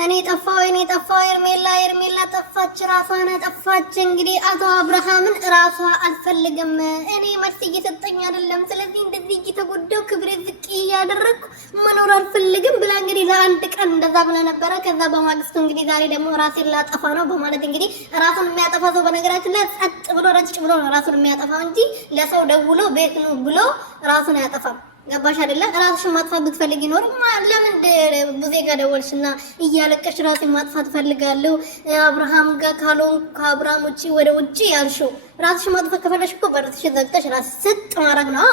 እኔ ጠፋው ኤርሜላ ጠፋች፣ ራሷን ጠፋች። እንግዲህ አቶ አብርሃምን ራሷ አልፈልግም፣ እኔ መልስ እየሰጠኝ አይደለም። ስለዚህ እንደዚህ እየተጎዳው ክብሬ ዝቅ እያደረኩ መኖር አልፈልግም ብላ እንግዲህ ለአንድ ቀን እንደዛ ብለ ነበረ። ከዛ በማግስቱ እንግዲህ ዛሬ ደግሞ ራሴን ላጠፋ ነው በማለት እንግዲህ ራሱን የሚያጠፋ ሰው በነገራችን ላይ ጸጥ ብሎ ረጭ ብሎ ነው ራሱን የሚያጠፋው እንጂ ለሰው ደውሎ ቤት ነው ብሎ ራሱን አያጠፋም። ገባሽ አይደለ? ራስሽን ማጥፋት ብትፈልጊ ኖር ለምን ቡዜ ጋር ደወልሽና እያለቀሽ ራሴን ማጥፋት ፈልጋለሁ አብርሃም ጋር ካልሆን ከአብርሃም ውጪ ወደ ውጪ ያልሽው ራስሽን ማጥፋት ከፈለሽ እኮ በርትሽን ዘግተሽ ራስሽ ስጥ ማድረግ ነው።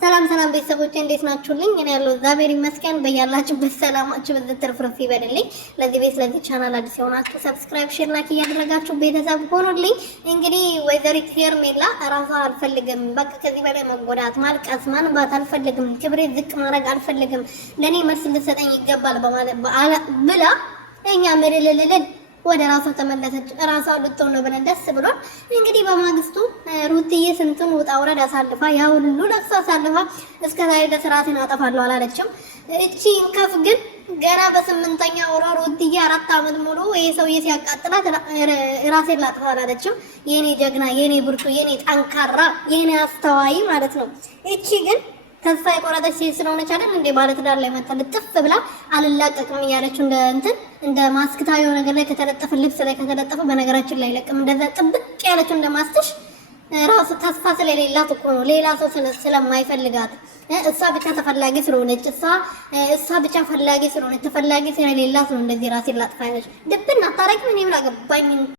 ሰላም ቤተሰቦቼ እንዴት ናችሁልኝ? እኔ ያለው እግዚአብሔር ይመስገን። በያላችሁበት ሰላማችሁ በዚህ ትርፍርፍ ይበልልኝ። ለዚህ ቤት ለዚህ ቻናል አዲስ የሆናችሁ ሰብስክራይብ፣ ሼር፣ ላይክ እያደረጋችሁ ቤተሰብ ሆኑልኝ። እንግዲህ ወይዘሪት ሄርሜላ ራሷ አልፈልግም፣ በቃ ከዚህ በላይ መጎዳት፣ ማልቀስ፣ ማንባት አልፈልግም፣ ክብሬ ዝቅ ማድረግ አልፈልግም፣ ለኔ መልስ ልትሰጠኝ ይገባል በማለት ብላ እኛ ምልልልል ወደ ራሷ ተመለሰች። ራሷ ልትሆን ነው ብለን ደስ ብሏል። እንግዲህ በማግስቱ ሩትዬ ስንቱን ውጣ ውረድ አሳልፋ ያ ሁሉ ለቅሶ አሳልፋ እስከ ዛሬ ድረስ ራሴን አጠፋለሁ አላለችም። እቺ እንከፍ ግን ገና በ8ኛ ወሯ ሩትዬ 4 ዓመት ሙሉ ይሄ ሰውዬ ሲያቃጥላት ራሴን ላጥፋ አላለችም። የኔ ጀግና፣ የኔ ብርቱ፣ የኔ ጠንካራ፣ የኔ አስተዋይ ማለት ነው። እቺ ግን ተስፋ የቆረጠች ሴት ስለሆነች አይደል እንዴ ባለትዳር ላይ መጣ ልጥፍ ብላ አልላቀቅም እያለችው እንደ ማስክታዩ ነገር ላይ ከተለጠፈ ልብስ ላይ ከተለጠፈ በነገራችን ላይ ለቅም እንደዛ ጥብቅ ያለችው እንደ ማስተሽ ራሱ ተስፋ ስለሌላት እኮ ነው። ሌላ ሰው ስለማይፈልጋት እሷ ብቻ ተፈላጊ ስለሆነች እሷ ብቻ ፈላጊ ስለሆነች ተፈላጊ ስለሌላት ነው እንደዚህ ራሴን ላጥፋ ያለች። ድብን አታረቂም። እኔ ምን አገባኝ?